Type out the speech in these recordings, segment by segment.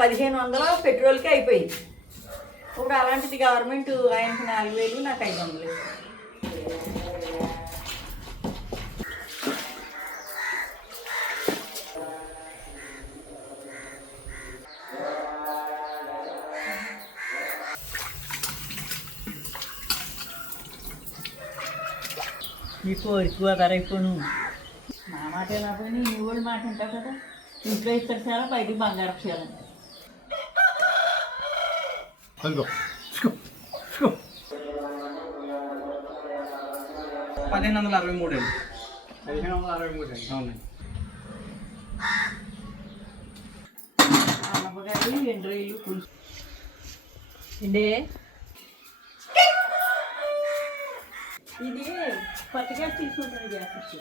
1500 పెట్రోల్కి అయిపోయింది. ఇప్పుడు అలాంటిది గవర్నమెంట్ ఆయనకి 4000, నాకు 500. నీ కోరిక ధరైపోను. నా మాట ఎలా పోయి నీ వాళ్ళు మాట ఉంటావు కదా. ఇంట్లో ఇస్తారు చాలా, బయటికి బంగారం చేయాలి. 1563 అవునండి. అనపకాయలు 2 రొయ్యలు పులుసు అండి. ఇది పట్టుగా తీసుకుంటాను చేస్తే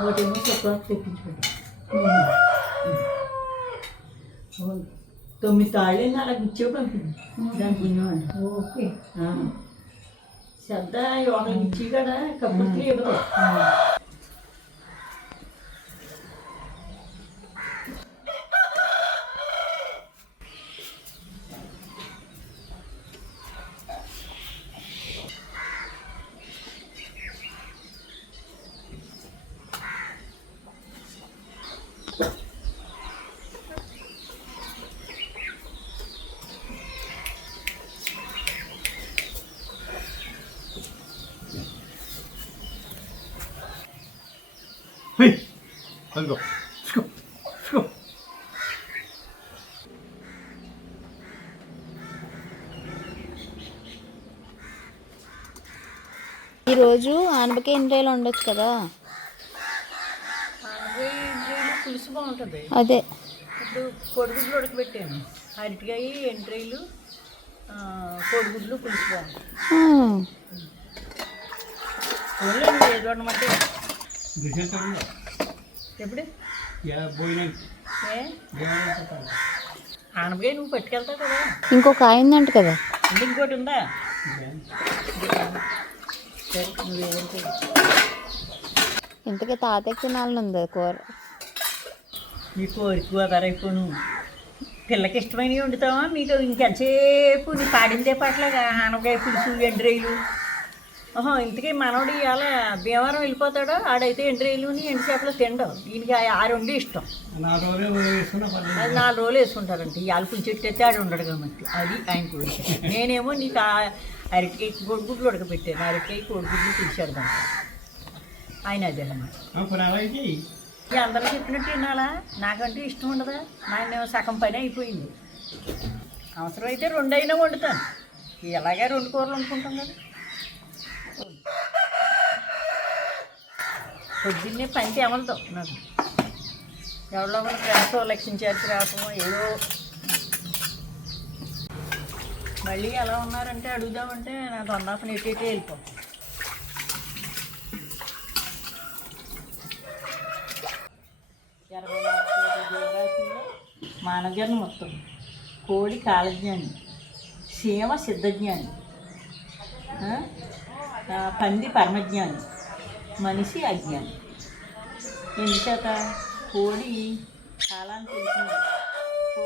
ఒకటేమో చొక్కా తెప్పించుకోండి. 9 తాళ్ళు అలా ఇచ్చే పంపింది దానికి. ఓకే శ్రద్ధ ఒకరికి ఇచ్చి కదా కప్పుకి ఇవ్వదు. Hey, let's go. Let's go. Let's go. ఈరోజు ఆనపకాయ ఇంట్రెలు ఉండొచ్చు కదా. పులుసు బాగుంటుంది. అదే ఇప్పుడు కోడిగుడ్లు ఉడకబెట్టాను. అరటికాయ, ఎంట్రీలు, కోడిగుడ్లు పులుసు బాగుంటుంది. చూడండి ఏదో అనమాట. ఎప్పుడు ఆనపకాయ నువ్వు పట్టుకెళ్తావు కదా. ఇంకొక అయిందంట కదా. ఇంకోటి ఉందా? ఇంతకీ తాతయ్య తినాలని ఉంది కూర. నీ కోరిక ధరైపోను. పిల్లకి ఇష్టమైనవి వండుతావా? మీకు ఇంకెంతసేపు నీ పాడిందే పట్లగా ఆనపకాయ పులుసు, ఎండ్రేలు. ఇంతకీ మనోడు ఇవాళ భీమవరం వెళ్ళిపోతాడు. ఆడైతే ఎండ్రేలు ఎండుచేపలు తినడం. దీనికి ఆ 2 ఇష్టం. అది 4 రోజులు వేసుకుంటారంటే ఇవాళ పులిచెట్టు ఆడు ఉండడు కాబట్టి అది ఆయన కోరిక. నేనేమో నీకు అరటికాయ కోడిగుడ్లు ఉడకబెట్టాను. అరటికాయ కోడిగుడ్లు పులిచేద్దాం. ఆయన అదే అన్నమాట. అందరూ చెప్పినట్టు వినాలా? నాకంటే ఇష్టం ఉండదా? నాయన సగం పని అయిపోయింది. అవసరమైతే 2 అయినా వండుతాను. ఇలాగే 2 కూరలు వండుకుంటాం కదా. పొద్దున్నే పని తెమలతో నాకు ఎవరో మన ఫ్రెండ్స్ లక్షించారు రావటం ఏదో. మళ్ళీ ఎలా ఉన్నారంటే అడుగుదామంటే నాకు 1.5 ఎట్టేటే వెళ్ళిపో. మానవజన్మ మొత్తం కోడి కాలజ్ఞాని, సీమ సిద్ధజ్ఞాని, పంది పరమజ్ఞాని, మనిషి అజ్ఞాని. ఎందుచేత కోడి కాలాన్ని తెలిసింది. కో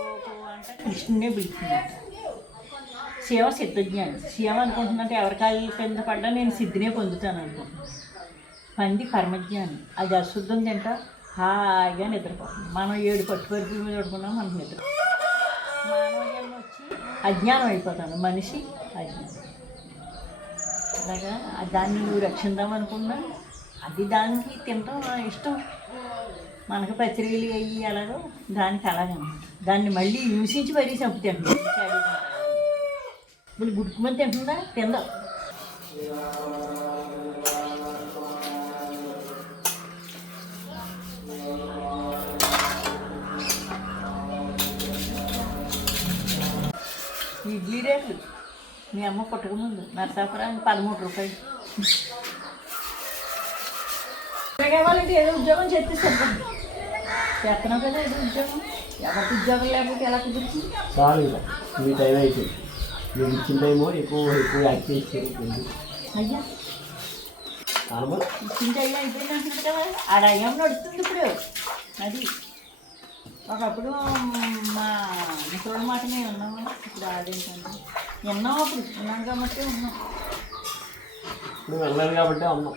అంటే కృష్ణునే పిలిచింది. శివ సిద్ధజ్ఞాని. శివ అనుకుంటున్నట్టు ఎవరికాయల కింద పడ్డా నేను సిద్ధినే పొందుతాను అనుకుంటున్నాను. పంది పరమజ్ఞాని. అది అశుద్ధం తింటా హాయిగా నిద్రపోతుంది. మనం 7 పట్టుపరుపుల మీద పడుకున్నాం మనకు నిద్ర. మానవజన్మ వచ్చి అజ్ఞానం అయిపోతాను. మనిషి అజ్ఞానం. అలాగా దాన్ని నువ్వు రక్షిద్దాం అనుకున్నా అది దానికి తినటం ఇష్టం. మనకు పత్రికలు అయ్యి అలాగో దానికి అలాగనమాట. దాన్ని మళ్ళీ హింసించి మరీ చంపుతాను. ఇప్పుడు గుడ్కుమని తింటుందా? తిందా. ఇడ్లీ రేట్లు మీ అమ్మ పుట్టకముందు నరసాపురానికి 13 రూపాయలు. కావాలంటే ఏదో ఉద్యోగం చేస్తే చెప్పండి. చేస్తున్నావు కదా ఇది ఉద్యోగం, ఎవరికి ఉద్యోగం లేకపోతే ఎలా కుదురుతుంది? చాలు ఇక మీ టైం అయిపోయింది. మీరు ఇచ్చిన టైము ఎక్కువ ఎక్కువ యాక్ట్ చేసి అయ్యా నార్మల్ ఇచ్చింది అయ్యా అయిపోయింది అంటుంది కదా, ఆడ అయ్యం నడుస్తుంది ఇప్పుడు. అది ఒకప్పుడు మా ముసలి మాట మేము ఉన్నాము, ఇప్పుడు అదేంటంటే విన్నాం, అప్పుడు ఉన్నాం కాబట్టి ఉన్నాం. ఇప్పుడు వెళ్ళాలి కాబట్టి ఉన్నాం.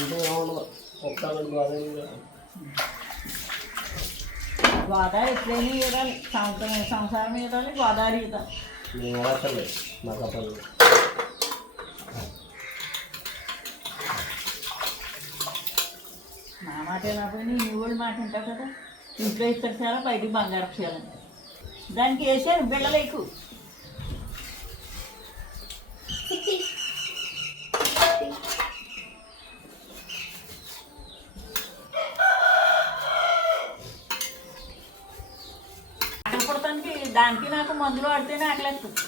అంటే ఏమన్నా ఒక్కళ్ళకి గోదావరి ఎప్పుడైనా ఇవ్వాలి, సంసారం ఇవ్వాలి, గోదావరి ఇవ్వాలి. నేను వెళ్ళక్కర్లేదు, నాకు అప్పలేదు. నా మాట ఏమైపోయినా నీ వాళ్ళు మాట ఉంటావు కదా, ఇంట్లో ఇస్తారు చాలా, బయటికి బంగారం చేయాలంటే దానికి వేసాను బిళ్ళలేకు. ఆకలి పుడతానికి దానికి నాకు మందులు వాడితేనే ఆకలేస్తుంది.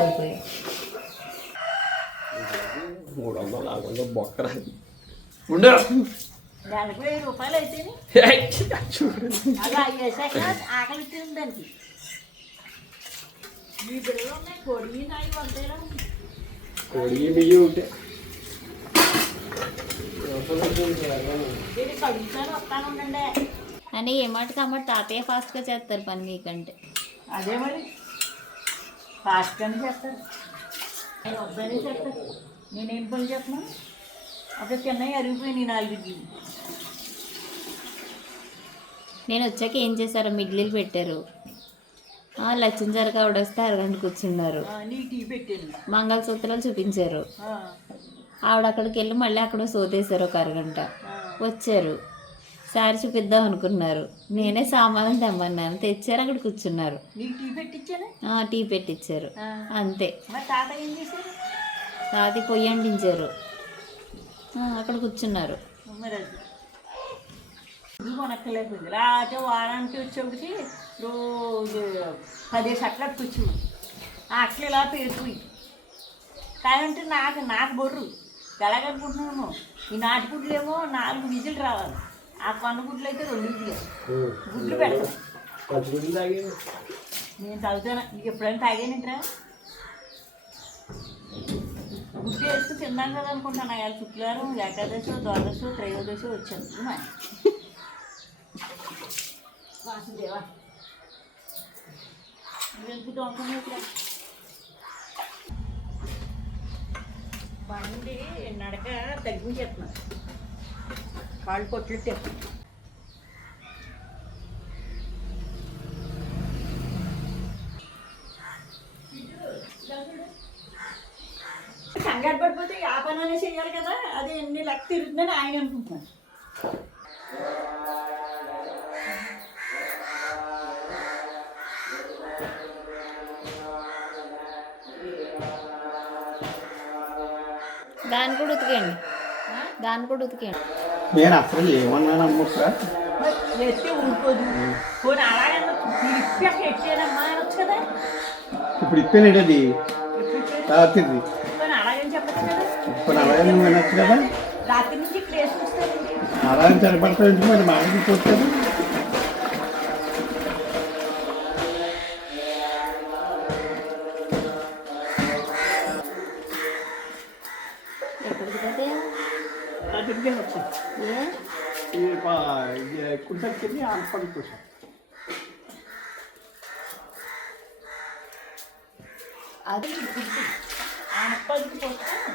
అయిపోయాయి 300 400 బొక్కరా ఉండే దానికి 1000 రూపాయలు అయితేనే అలా వేసాక ఆకలి ఇచ్చింది దానికి. మీ బిడ్డలు ఉన్నాయి, కొడి నాయి వంటేలా కొడి బియ్యం ఉంటే దీన్ని కడుగుతాను వస్తాను ఉండండి. అని ఏ మాటకి అమ్మ తాతయ్య ఫాస్ట్గా చేస్తారు పని మీకంటే. అదే మరి ఫాస్ట్గానే చేస్తారు, నేను వద్దనే చేస్తారు. నేనేం పని చేస్తున్నాను అప్పుడు చిన్నవి అరిగిపోయినాయి 4 ఇడ్లీ. నేను వచ్చాక ఏం చేశారు, మిడ్లీలు పెట్టారు. లక్ష్మీ సరికి ఆవిడ వస్తే అరగంట కూర్చున్నారు. నీ టీ పెట్టాను. మంగళసూత్రాలు చూపించారు. ఆవిడ అక్కడికి వెళ్ళి మళ్ళీ అక్కడ సోదేశారు ఒక అరగంట. వచ్చారు, శారీ చూపిద్దాం అనుకున్నారు. నేనే సామాన్లు తెమ్మన్నాను, తెచ్చారు, అక్కడ కూర్చున్నారు. నీకు టీ పెట్టించాను. టీ పెట్టించారు, అంతే. మరి తాత ఏం చేశారు? తాతి పొయ్యి అంటించారు, అక్కడ కూర్చున్నారు. మరి అది ఇది కొనక్కలేకపోయింది. లేకపోతే వారానికి వచ్చేప్పటికి రోజు 10 అట్లా కూర్చున్నాం. ఆ అట్లు ఇలా పేరుకుపోయి కాదంటే నాకు బొర్రు ఎలాగనుకుంటున్నాను. ఈ నాటి గుడ్లు ఏమో 4 విజిల్ రావాలి, ఆ కొన్న గుడ్లు అయితే 2 విజిల్ గుడ్లు పెడతాను. నేను తాగుతాను, నీకు ఎప్పుడైనా తాగానంటరా? గుడ్డు వేస్తూ తిన్నాను కదా అనుకుంటాను. అయ్యాల శుక్రవారం, ఏకాదశి, ద్వాదశి, త్రయోదశి వచ్చాను. వాసుదేవా నువ్వెందుకు దొంగ బండి నడక తగ్గించేస్తున్నాను, కాళ్ళు కొట్లెట్టే. కంగారు పడిపోతే ఆ పని అనే చేయాలి కదా, అది ఎన్ని లెక్క తిరుగుతుందని ఆయన అనుకుంటున్నాను. దాన్ని కూడా ఉతికేయండి, దాన్ని కూడా ఉతికేయండి. నేను అసలు ఏమన్నాను అమ్మా, ఎత్తే ఊరుకోదు. పోనీ అలాగే ఇప్పి అక్కడ ఎట్టేదమ్మా అనొచ్చు కదా. ఇప్పుడు ఇప్పేనేటది రాత్రి, పోనీ అలాగని చెప్పచ్చు కదా. ఇప్పుడు అలాగే నువ్వు వినొచ్చు కదా. రాత్రి నుంచి ఇక్కడ వేసుకొస్తానండి. అలాగే సరిపడతావు మరి మాటకి పోతుంది. ఎక్కడికి పోతే కుట్టకి ఆడపడి కోసం అది ఆనపదికి పోతే చెప్తాను.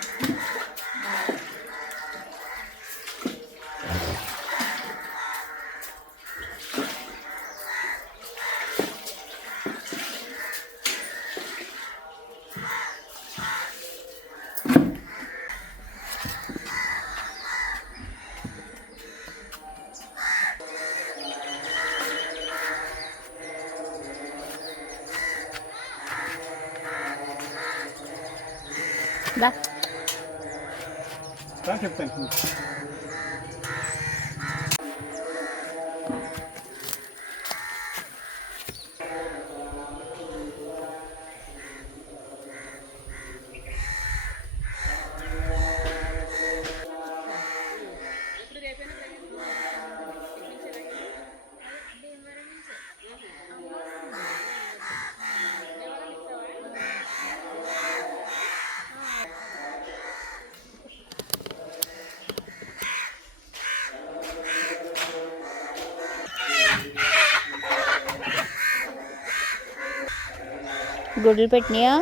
గుడ్లు పెట్టినాయా?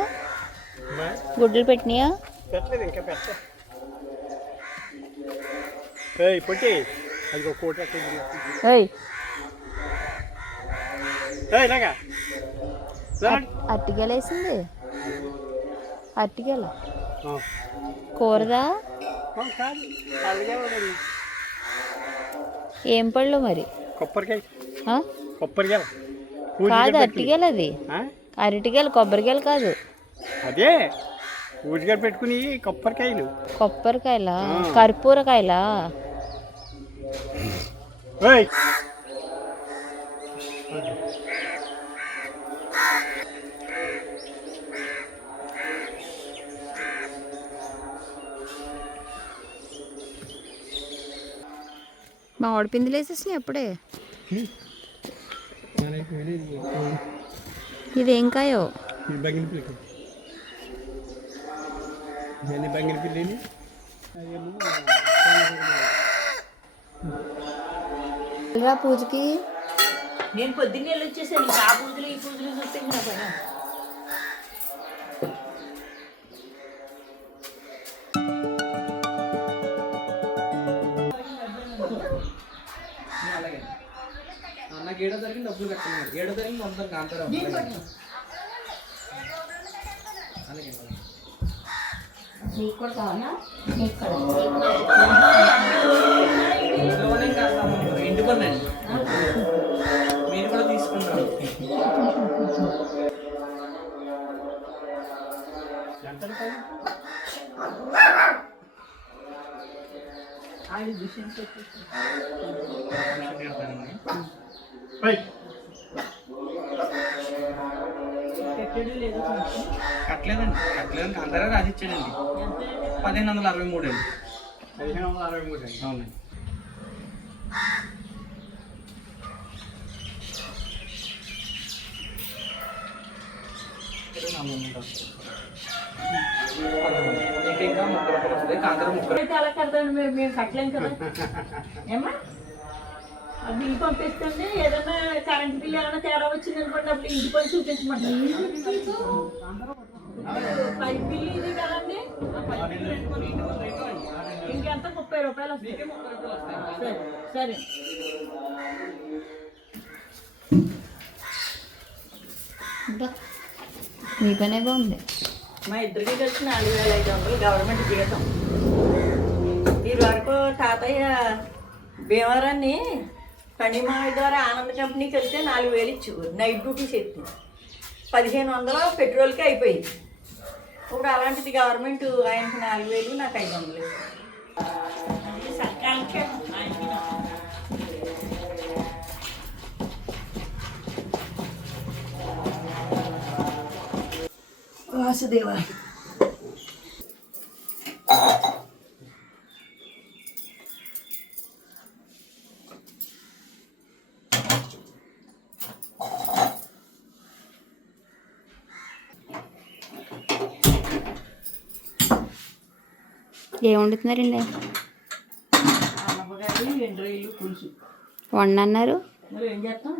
గుడ్లు పెట్టినాయా? పెట్టలేదు, ఇంకా పెట్ట పొట్టి అది ఒక కోట ఏయ్ ఇలాగా అరటిగెల వేసింది. అరటిగెల కూరదా? కాదు, అలాగే ఏం పళ్ళు మరి? కొబ్బరికాయ. ఆ? కొబ్బరికాయ కాదు అరటిగెల, అది అరటిగెల, కొబ్బరికాయలు కాదు. అదే పూజగా పెట్టుకుని కొబ్బరికాయలు. కొబ్బరికాయలా? కర్పూరకాయలా? మామిడి పిందులు వేసేసినాయి అప్పుడే. ఇదేం కాయో? బంగినపిల్లి రా పూజకి. నేను పొద్దున్నే వెళ్ళి వచ్చేసాను. ఆ పూజలు ఈ పూజలు చూస్తే నా పని. నాకు ఏడో తరగతి డబ్బులు కట్టమన్నారు. ఏడో తరగతి మొత్తం కాంతారా అలాగే ఇంటి పన్నండి, మీరు కూడా తీసుకున్నారు. కట్టలేదండి, కట్టలేదని కాంతారా రాసి ఇచ్చాడండి. 1563 అండి. 1563 అండి. అవునండి. ఇంకా 30 రూపాయలు వస్తుంది. కాంతారా 30 అయితే అలా కడతాండి, మేము కట్టలేం కదా. ఏమ్మా ఆ బిల్లు పంపిస్తుంది. ఏదైనా కరెంట్ బిల్లు ఏమైనా తేడా వచ్చింది అనుకోండి, అప్పుడు ఇంటికి వచ్చి చూపించమంటారు. పైప్ బిల్లు ఇది కదండి, ఇంకెంత 30 రూపాయలు వస్తాయి. సరే సరే. మీ పనే బాగుంది. మా ఇద్దరికి కలిసి 4500 గవర్నమెంట్ జీతం. ఈ వరకు తాతయ్య భీమవరాన్ని పండిమావి ద్వారా ఆనంద కంపెనీకి వెళ్తే 4000 ఇచ్చేవారు. నైట్ డ్యూటీస్ ఎత్తి 1500 పెట్రోల్కి అయిపోయింది. ఇప్పుడు అలాంటిది గవర్నమెంట్ ఆయనకి 4000, నాకు 500. సర్కారంటే ఆయనకి వాసుదేవా. ఏం వండుతున్నారండి? అన్నపగారు 2 రొయ్యలు పులుసు వండన్నారు. మరి ఏం చేస్తాం,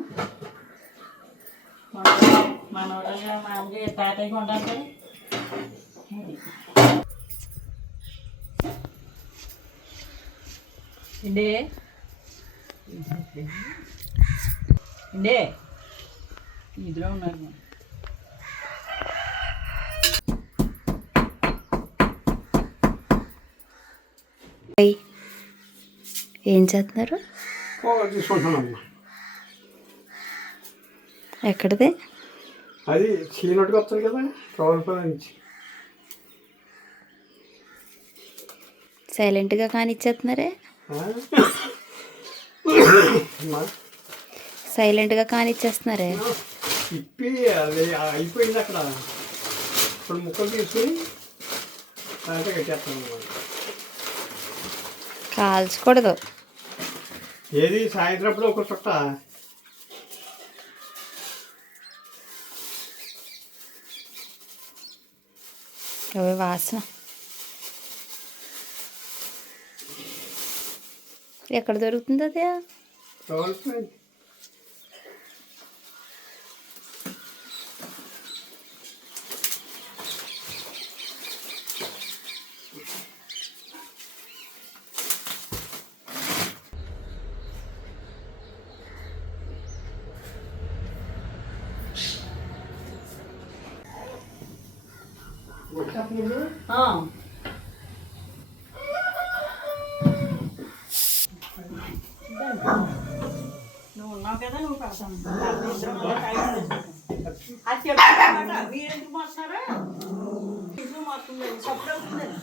మనవరంగా మామూలుగా తాతయ్యకి ఉండాలి కదా. ఇండే ఇండే ఇదిలో ఉన్నారు. ఏం చేస్తున్నారు? తీసుకుంటున్నామ్మా. ఎక్కడిది? అది చీనట్టుకు వస్తుంది కదా, రౌల్పల్లి నుంచి. సైలెంట్గా కానిచ్చేస్తున్నారే. సైలెంట్గా కానిచ్చేస్తున్నారే. ఇప్పి అది అయిపోయింది అక్కడ. ఇప్పుడు ముక్కలు తీసుకుని దాంట్లో కట్టేస్తాను అన్నమాట. కాల్చకూడదు. ఏది సాయంత్రం ఒక చుట్ట. అవి వాసన. ఎక్కడ దొరుకుతుంది అది? ఆ. నువ్వు ఉన్నావు కదా నువ్వు పెడతాను అది చెప్తామాట మీరు ఎందుకు మాట్లారా ఇంట్లో మాత్రం సపోర్ట్ అవుతుందండి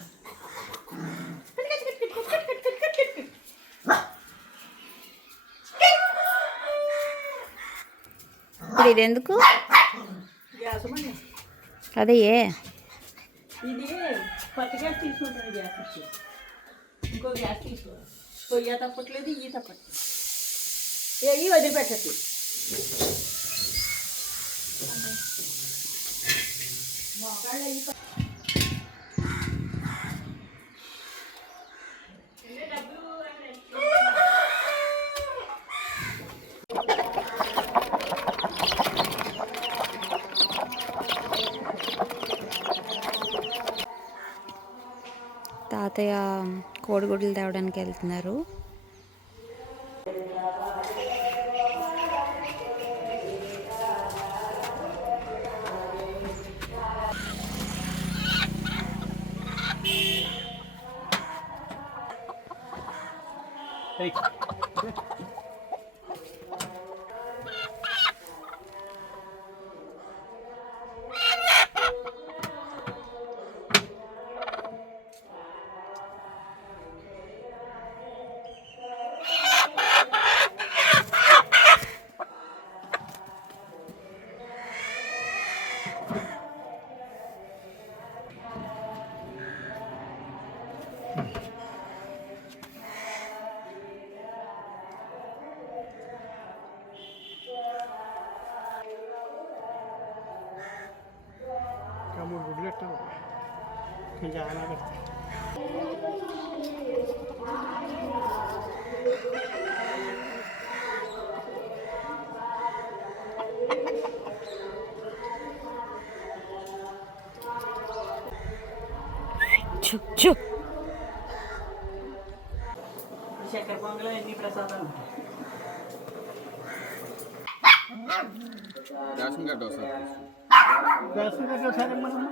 ఇప్పుడు ఇది ఎందుకు గ్యాస్ మని అదే ఏ ఇది పత్తి గ్యాస్ తీసుకుంటాను గ్యాస్ ఇచ్చి ఇంకో గ్యాస్ తీసుకో పొయ్యి తప్పట్లేదు ఇవి తప్పట్లేదు ఇవి వదిలిపెట్టచ్చు తాతయ్య కోడిగుడ్లు తేవడానికి వెళ్తున్నారు. మూడు గుడ్లు పెట్టాము కొంచెం ఆనా పెడతాం చక్కెర పొంగలు ఎన్ని ప్రసాదాలు రేషన్ కార్డు వస్తుంది సరే మనం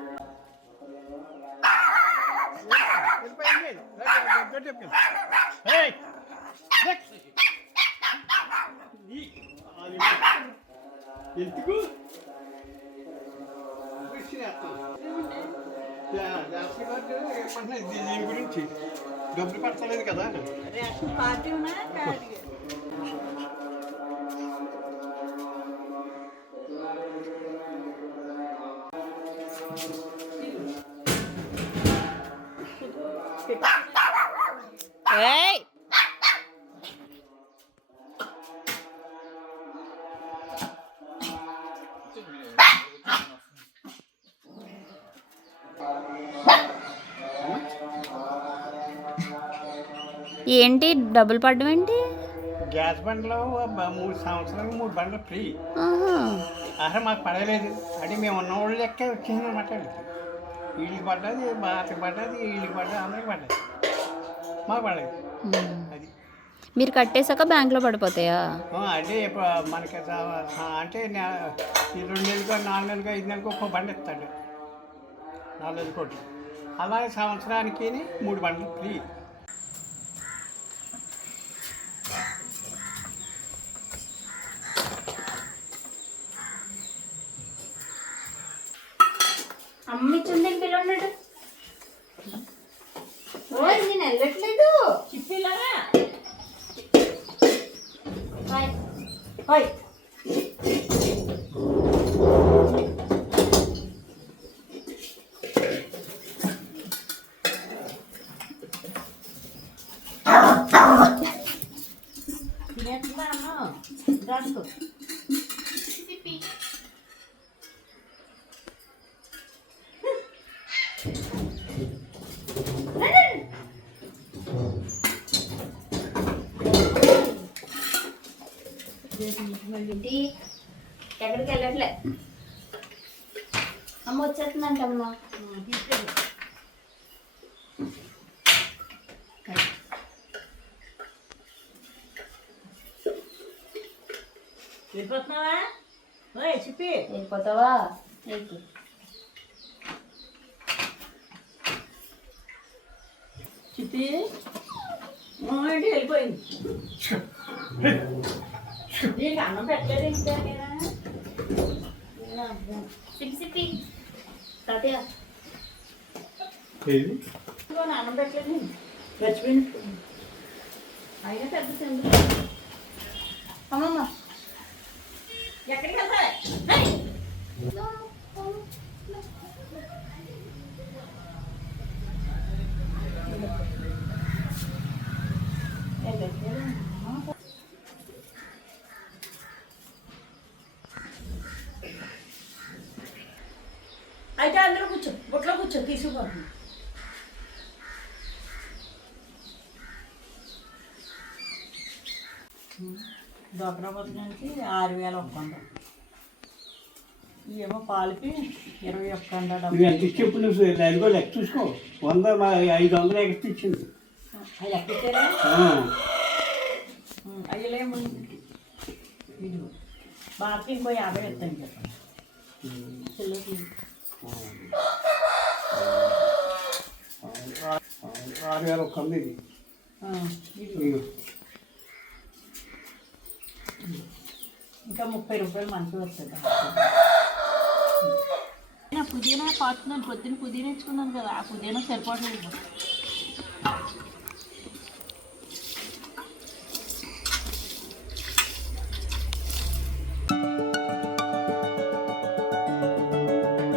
ఎందుకు దీని గురించి డబ్బులు పడతలేదు కదా రేషన్ పార్టీ ఉన్నా కార్డు ఏయ్ ఏంటి డబ్బులు పడ్డం ఏంటి? గ్యాస్ బండ్లో 3 సంవత్సరాలకు 3 బండ్లు ఫ్రీ. ఆహా. అసలు మాకు పడలేదు అంటే మేము ఉన్న వాళ్ళు లెక్క వచ్చింది అనమాట. వీళ్ళకి పడ్డది బాతకి పడ్డది వీళ్ళకి పడ్డది అందరికి పడ్డది మాకు పడలేదు. అది మీరు కట్టేశాక బ్యాంక్లో పడిపోతాయా? అంటే ఇప్పుడు మనకి అంటే ఈ 2 నెలలకు 4 నెలలకు 5 నెలలకు ఒక్కో బండి ఇస్తాడు 4 కోట్లు. అలాగే సంవత్సరానికి 3 బండ్లు ఫ్రీ. అమ్మి చుందని పిల్లన్నాడు. నేను వెళ్ళట్లేదు. చిప్పిలాగా తినేట్టుగా అన్నం దాచుకో ఎక్కడికి వెళ్ళట్లే. అమ్మ వచ్చేస్తుందంటమ్మా. వెళ్ళిపోతున్నావా? చెప్పి వెళ్ళిపోతావా? చిట్టి ఏంటి వెళ్ళిపోయింది. నీకు అన్నం పెట్టలేదు ఇంకా నేనా? తాతయ్య అన్నం పెట్టలేదు నేను మర్చిపోయింది. అయినా పెద్ద చెందు అమ్మమ్మ ఎక్కడికి వెళ్తా? అయితే అందరూ కూర్చో, బుట్లో కూర్చో, తీసుకుపోతుంది. డ్వాక్రా పథకానికి 6,100. ఏమో పాలకి 21 నువ్వు ఎంత ఇచ్చేప్పుడు నువ్వు లైన్లో లెక్క చూసుకో. 100 500 ఎక్స్ట్రా ఇచ్చింది. అవి ఎక్కిచ్చారా? అయ్యలేము. ఇదిగో బాగా ఇంకో 50 ఇస్తాను చెప్పండి. పిల్లలకి 6,100 ఇది. ఇదిగో ఇంకా 30 రూపాయలు మంచిగా వస్తుంది. పుదీనా పాతున్నాను, పొద్దున్న పుదీనా ఇచ్చుకున్నాను కదా, ఆ పుదీనా సరిపోవట్లేదు.